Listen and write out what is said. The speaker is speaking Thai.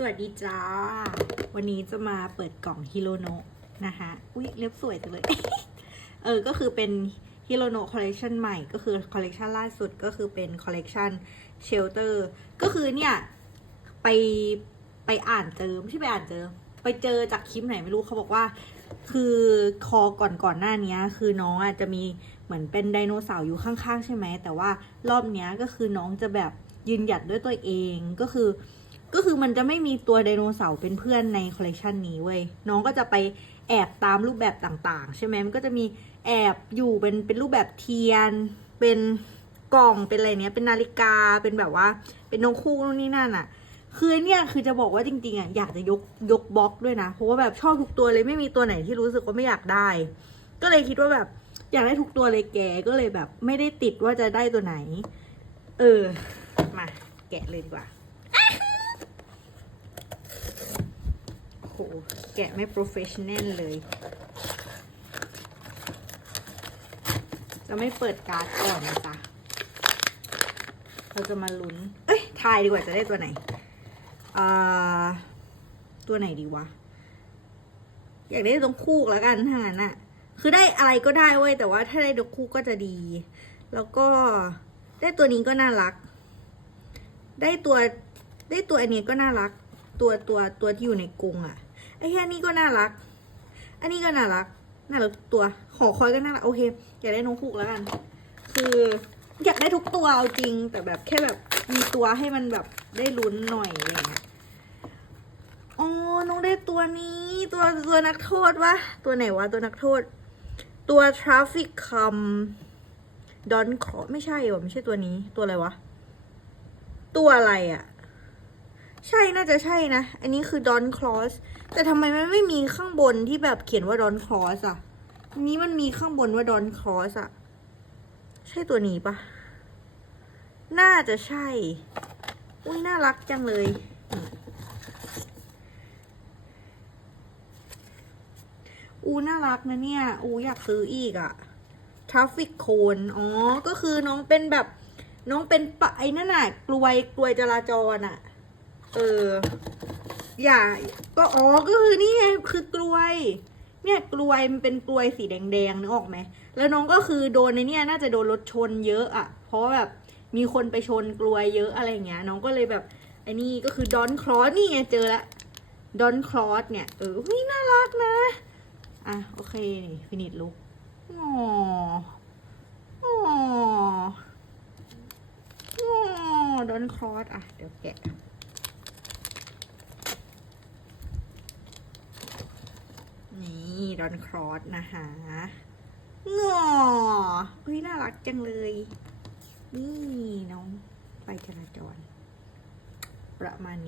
สวัสดีจ้า วันนี้จะมาเปิดกล่องฮิโรโนะนะคะอุ้ยเล็บสวยจังเลย เออ ก็คือเป็นฮิโรโนะคอลเล t ชันใหม่ ก็คือคอลเล t ชันล่าสุดก็คือเป็นคอลเล t ชันเชลเตอร์ ก็คือเนี่ย ไปไปอ่านเจอไม่ใช่ไปอ่านเจอ ไปเจอจากคลิปไหนไม่รู้เขาบอกว่า คือคอก่อนก่อนหน้านี้คือน้องอะจะมีเหมือนเป็นไดโนเสาร์อยู่ข้างๆ ใช่ไหม แต่ว่ารอบเนี้ยก็คือน้องจะแบบยืนหยัดด้วยตัวเองก็คือ ก็คือมันจะไม่มีตัวไดโนเสาร์เป็นเพื่อนในคอลเลกชันนี้เว้ยน้องก็จะไปแอบตามรูปแบบต่างๆ ใช่ไหมมันก็จะมีแอบอยู่เป็นเป็นรูปแบบเทียน เป็นกล่องเป็นอะไรเนี้ยเป็นนาฬิกาเป็นแบบว่า เป็นนกคู่นู่นนี่นั่นอะคือเนี่ยคือจะบอกว่าจริงๆอะอยากจะยกยกบล็อกด้วยนะ เพราะว่าแบบชอบทุกตัวเลยไม่มีตัวไหนที่รู้สึกว่าไม่อยากได้ ก็เลยคิดว่าแบบอยากได้ทุกตัวเลยแกก็เลยแบบไม่ได้ติดว่าจะได้ตัวไหน เออ มาแกะเลยดีกว่า โอ้โหแกะไม่โปรเฟชชั่นแนลเลย จะไม่เปิดการ์ดก่อนนะจ๊ะเราจะมาลุ้น เอ้ย ทายดีกว่าจะได้ตัวไหน อ่า ตัวไหนดีวะ อยากได้ตรงคู่แล้วกันถ้างั้นอะคือได้อะไรก็ได้เว้ย แต่ว่าถ้าได้ดอกคู่ก็จะดี แล้วก็ได้ตัวนี้ก็น่ารัก ได้ตัวได้ตัวอันนี้ก็น่ารัก ตัวตัวตัวที่อยู่ในกรงอะ ไอ้แค่นี้ก็น่ารัก อันนี้ก็น่ารัก น่ารักตัว ขอคอยก็น่ารักโอเค อยากได้นกคูกแล้วกัน คืออยากได้ทุกตัวเอาจริง แต่แบบแค่แบบมีตัวให้มันแบบได้ลุ้นหน่อยอะไรเงี้ยอ๋อน้องได้ตัวนี้ ตัวตัวนักโทษวะ ตัวไหนวะ ตัวนักโทษ ตัว traffic com don c o ไม่ใช่หรอไม่ใช่ตัวนี้ ตัวอะไรวะ ตัวอะไรอะ ใช่น่าจะใช่นะ อันนี้คือ Don Cross แต่ทำไมมันไม่มีข้างบนที่แบบเขียนว่า Don Cross อะอันนี้มันมีข้างบนว่า Don Cross อะใช่ตัวนี้ปะน่าจะใช่ อุ้ยน่ารักจังเลย อูน่ารักนะเนี่ย อูอยากซื้ออีกอะ Traffic Cone อ๋อ ก็คือน้องเป็นแบบ น้องเป็นปะไอ้นั่นน่ะกลวยกลวยจราจรอะ เออ อย่า ก็อ๋อก็คือนี่ไงคือกลวย เนี่ยกลวยมันเป็นกลวยสีแดงๆนึกออกไหมแล้วน้องก็คือโดนในเนี่ยน่าจะโดนรถชนเยอะอะเพราะแบบมีคนไปชนกลวยเยอะอะไรเงี้ย น้องก็เลยแบบไอ้นี่ก็คือดอนคลอสนี่ไงเจอละดอนคลอสเนี่ยเออเฮ้ยน่ารักนะอะโอเคนี่ฟินิชลุกอ๋ออ๋ออ๋อดอนคลอสอะ เดี๋ยวแกะ นี่ ดอนครอสนะคะงอเฮ้ยน่ารักจังเลย นี่น้องไปจราจร ประมาณนี้